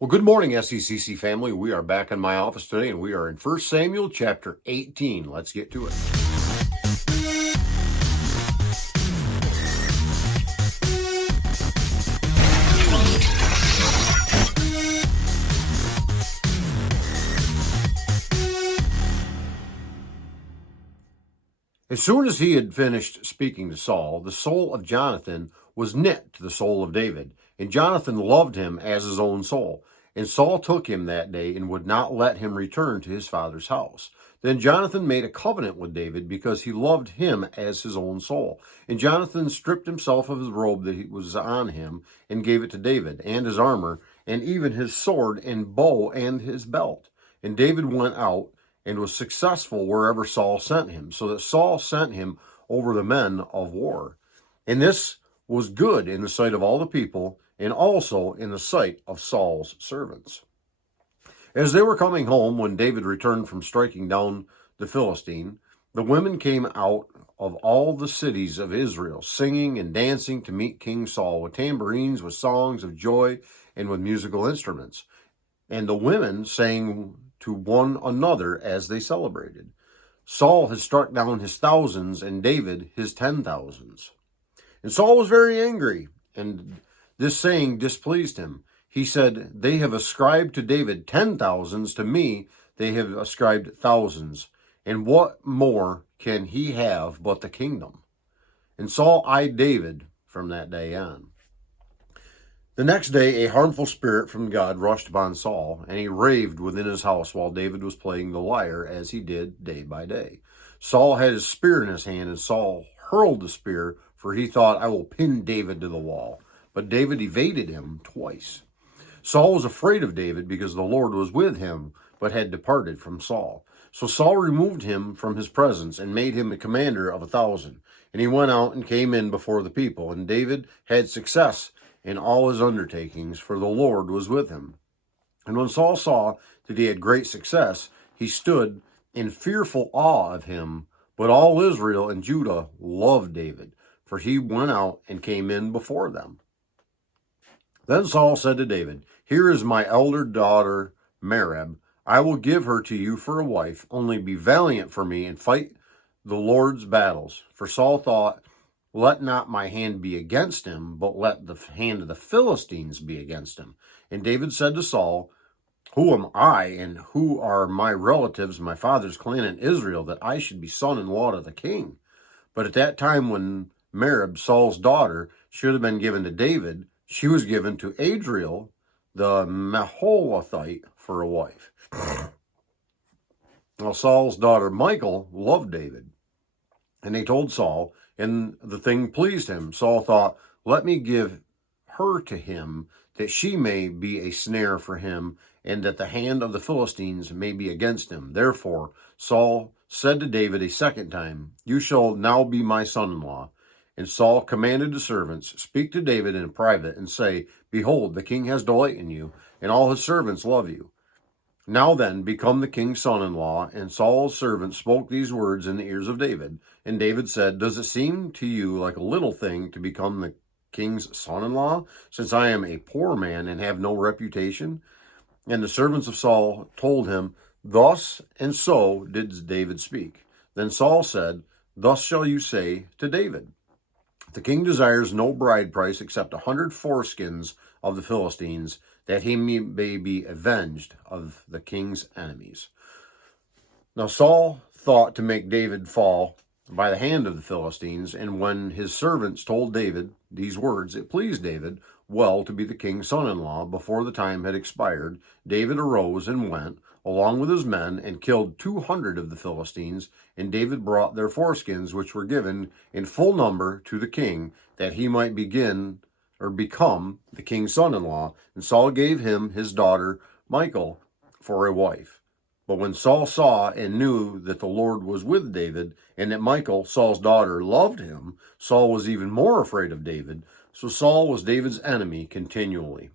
Well, good morning, SECC family. We are back in my office today, and we are in 1 Samuel chapter 18. Let's get to it. As soon as he had finished speaking to Saul, the soul of Jonathan was knit to the soul of David, and Jonathan loved him as his own soul. And Saul took him that day and would not let him return to his father's house. Then Jonathan made a covenant with David because he loved him as his own soul. And Jonathan stripped himself of his robe that was on him and gave it to David, and his armor, and even his sword and bow and his belt. And David went out and was successful wherever Saul sent him, so that Saul sent him over the men of war. And this was good in the sight of all the people, and also in the sight of Saul's servants. As they were coming home, when David returned from striking down the Philistine, the women came out of all the cities of Israel, singing and dancing to meet King Saul, with tambourines, with songs of joy, and with musical instruments. And the women sang to one another as they celebrated. Saul had struck down his thousands, and David his 10,000s. And Saul was very angry, and this saying displeased him. He said, "They have ascribed to David 10,000s, to me they have ascribed thousands. And what more can he have but the kingdom?" And Saul eyed David from that day on. The next day, a harmful spirit from God rushed upon Saul, and he raved within his house while David was playing the lyre, as he did day by day. Saul had his spear in his hand, and Saul hurled the spear, for he thought, "I will pin David to the wall." But David evaded him twice. Saul was afraid of David because the Lord was with him, but had departed from Saul. So Saul removed him from his presence and made him a commander of 1,000. And he went out and came in before the people. And David had success in all his undertakings, for the Lord was with him. And when Saul saw that he had great success, he stood in fearful awe of him. But all Israel and Judah loved David, for he went out and came in before them. Then Saul said to David, "Here is my elder daughter Merab. I will give her to you for a wife. Only be valiant for me and fight the Lord's battles." For Saul thought, "Let not my hand be against him, but let the hand of the Philistines be against him." And David said to Saul, "Who am I, and who are my relatives, my father's clan in Israel, that I should be son-in-law to the king?" But at that time, when Merab, Saul's daughter, should have been given to David, she was given to Adriel, the Maholathite, for a wife. Now Saul's daughter Michal loved David, and they told Saul, and the thing pleased him. Saul thought, "Let me give her to him, that she may be a snare for him, and that the hand of the Philistines may be against him." Therefore Saul said to David a second time, "You shall now be my son-in-law." And Saul commanded the servants, "Speak to David in private, and say, Behold, the king has delight in you, and all his servants love you. Now then, become the king's son-in-law." And Saul's servants spoke these words in the ears of David. And David said, "Does it seem to you like a little thing to become the king's son-in-law, since I am a poor man and have no reputation?" And the servants of Saul told him, "Thus and so did David speak." Then Saul said, "Thus shall you say to David, the king desires no bride price except 100 foreskins of the Philistines, that he may be avenged of the king's enemies." Now Saul thought to make David fall by the hand of the Philistines, and when his servants told David these words, it pleased David well to be the king's son-in-law. Before the time had expired, David arose and went, along with his men, and killed 200 of the Philistines. And David brought their foreskins, which were given in full number to the king, that he might become the king's son-in-law. And Saul gave him his daughter Michal for a wife. But when Saul saw and knew that the Lord was with David, and that Michal, Saul's daughter, loved him, Saul was even more afraid of David. So Saul was David's enemy continually.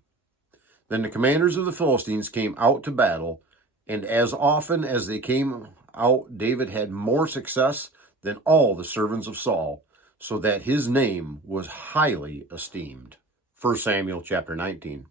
Then the commanders of the Philistines came out to battle, and as often as they came out, David had more success than all the servants of Saul, so that his name was highly esteemed. 1 Samuel chapter 19.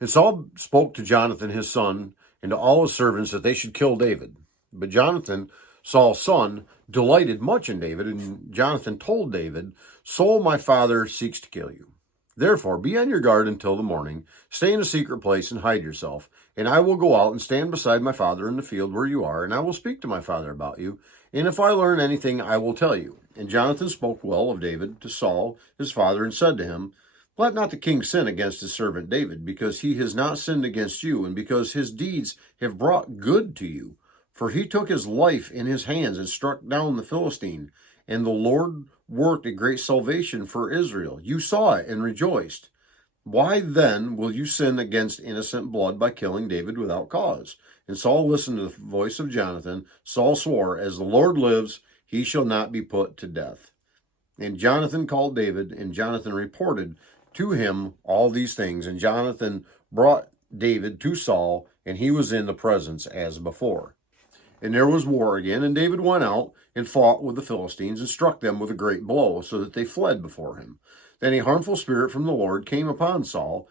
And Saul spoke to Jonathan his son and to all his servants that they should kill David. But Jonathan, Saul's son, delighted much in David, and Jonathan told David, Saul my father seeks to kill you. Therefore, be on your guard until the morning, stay in a secret place and hide yourself, and I will go out and stand beside my father in the field where you are, and I will speak to my father about you, and if I learn anything, I will tell you. And Jonathan spoke well of David to Saul his father, and said to him, let not the king sin against his servant David, because he has not sinned against you, and because his deeds have brought good to you. For he took his life in his hands and struck down the Philistine, and the Lord worked a great salvation for Israel. You saw it and rejoiced. Why then will you sin against innocent blood by killing David without cause? And Saul listened to the voice of Jonathan. Saul swore, as the Lord lives, he shall not be put to death. And Jonathan called David, and Jonathan reported to him all these things. And Jonathan brought David to Saul, and he was in the presence as before. And there was war again, and David went out and fought with the Philistines and struck them with a great blow, so that they fled before him. Then a harmful spirit from the Lord came upon Saul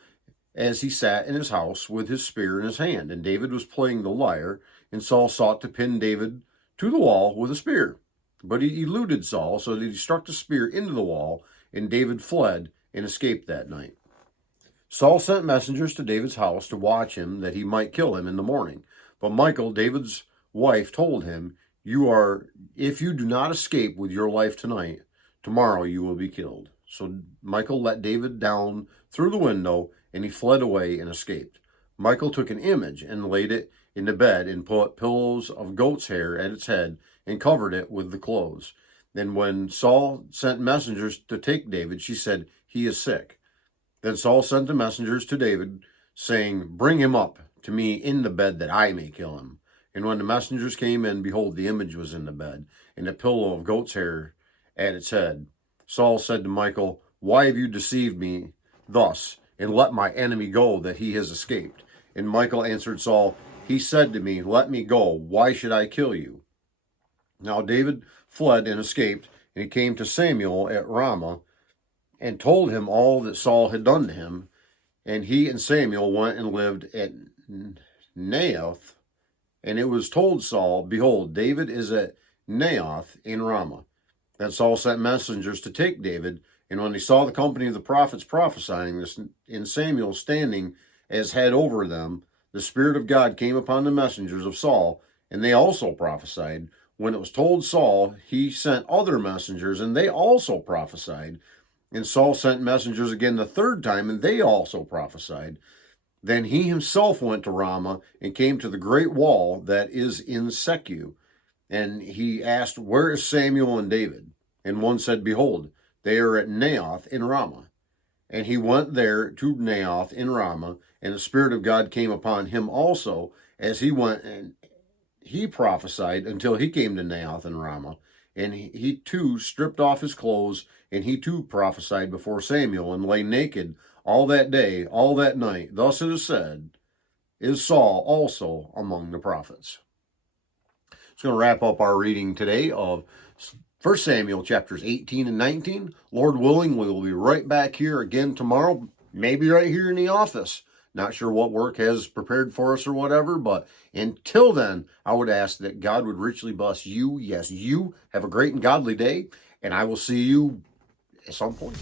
as he sat in his house with his spear in his hand. And David was playing the lyre, and Saul sought to pin David to the wall with a spear. But he eluded Saul, so that he struck the spear into the wall, and David fled and escaped that night. Saul sent messengers to David's house to watch him, that he might kill him in the morning. But Michal, David's wife, told him, if you do not escape with your life tonight, tomorrow you will be killed. So Michal let David down through the window, and he fled away and escaped. Michal took an image and laid it in the bed, and put pillows of goat's hair at its head, and covered it with the clothes. Then when Saul sent messengers to take David, she said, he is sick. Then Saul sent the messengers to David, saying, bring him up to me in the bed, that I may kill him. And when the messengers came in, behold, the image was in the bed, and a pillow of goat's hair at its head. Saul said to Michal, why have you deceived me thus, and let my enemy go, that he has escaped? And Michal answered Saul, he said to me, let me go. Why should I kill you? Now David fled and escaped, and he came to Samuel at Ramah, and told him all that Saul had done to him. And he and Samuel went and lived at Naioth. And it was told Saul, behold, David is at Naioth in Ramah. Then Saul sent messengers to take David, and when he saw the company of the prophets prophesying this, and Samuel standing as head over them, the Spirit of God came upon the messengers of Saul, and they also prophesied. When it was told Saul, he sent other messengers, and they also prophesied. And Saul sent messengers again the third time, and they also prophesied. Then he himself went to Ramah, and came to the great wall that is in Secu. And he asked, where is Samuel and David? And one said, behold, they are at Naioth in Ramah. And he went there to Naioth in Ramah, and the Spirit of God came upon him also, as he went, and he prophesied until he came to Naioth in Ramah. And he too stripped off his clothes, and he too prophesied before Samuel, and lay naked all that day, all that night. Thus it is said, is Saul also among the prophets. It's going to wrap up our reading today of 1 Samuel chapters 18 and 19. Lord willing, we will be right back here again tomorrow, maybe right here in the office. Not sure what work has prepared for us or whatever, but until then, I would ask that God would richly bless you. Yes, you have a great and godly day, and I will see you at some point.